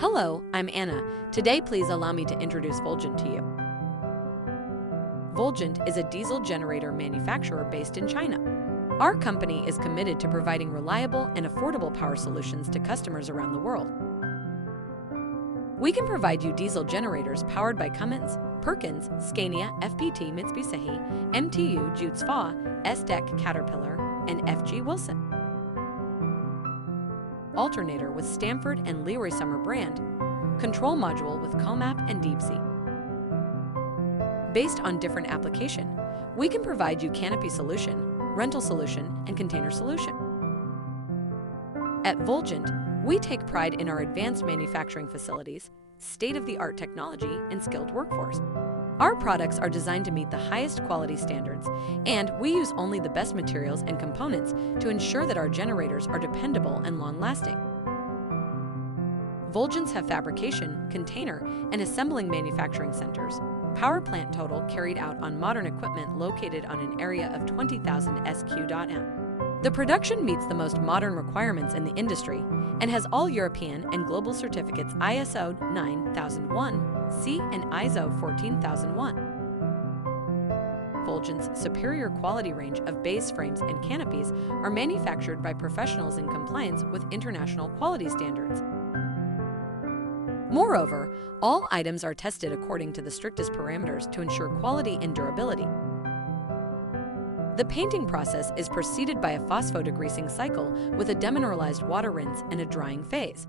Hello, I'm Anna. Today, please allow me to introduce Voltgent to you. Voltgent is a diesel generator manufacturer based in China. Our company is committed to providing reliable and affordable power solutions to customers around the world. We can provide you diesel generators powered by Cummins, Perkins, Scania, FPT Mitsubishi, MTU Jutes Fa, SDEC Caterpillar, and FG Wilson. Alternator with Stanford and Leroy Summer brand, control module with Comap and Deep Sea. Based on different application, we can provide you canopy solution, rental solution, and container solution. At Voltgent, we take pride in our advanced manufacturing facilities, state-of-the-art technology, and skilled workforce. Our products are designed to meet the highest quality standards, and we use only the best materials and components to ensure that our generators are dependable and long-lasting. Voltgents have fabrication, container, and assembling manufacturing centers. Power plant total carried out on modern equipment located on an area of 20,000 sq.m. The production meets the most modern requirements in the industry and has all European and global certificates ISO 9001, C and ISO 14001. Voltgent's superior quality range of base frames and canopies are manufactured by professionals in compliance with international quality standards. Moreover, all items are tested according to the strictest parameters to ensure quality and durability. The painting process is preceded by a phosphodegreasing cycle with a demineralized water rinse and a drying phase.